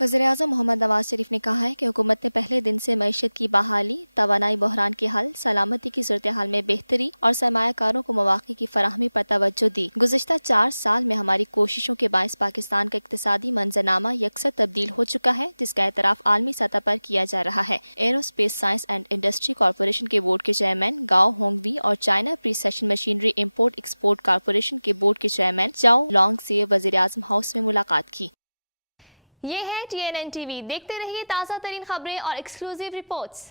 वज़ीर-ए-आज़म मोहम्मद नवाज शरीफ ने कहा है कि हुकूमत ने पहले दिन से मईशत की बहाली, तवानाई बहरान के हल, सलामती की सूरत हाल में बेहतरी और सरमायाकारों को मौक़े की फराहमी पर तवज्जो दी। गुज़िश्ता 4 साल में हमारी कोशिशों के बाइस पाकिस्तान का इक़्तिसादी मंज़रनामा यकसर तब्दील हो चुका है, जिसका एतराफ़ आलमी सतह पर किया जा रहा है। Aerospace science and industry corporation के बोर्ड के चेयरमैन गाओ होंगवी और China precession machinery import export corporation के बोर्ड के चेयरमैन चाओ लॉन्ग से वज़ीर-ए-आज़म हाउस में मुलाकात की। ये है TNN TV। देखते रहिए ताज़ा तरीन खबरें और एक्सक्लूसिव रिपोर्ट्स।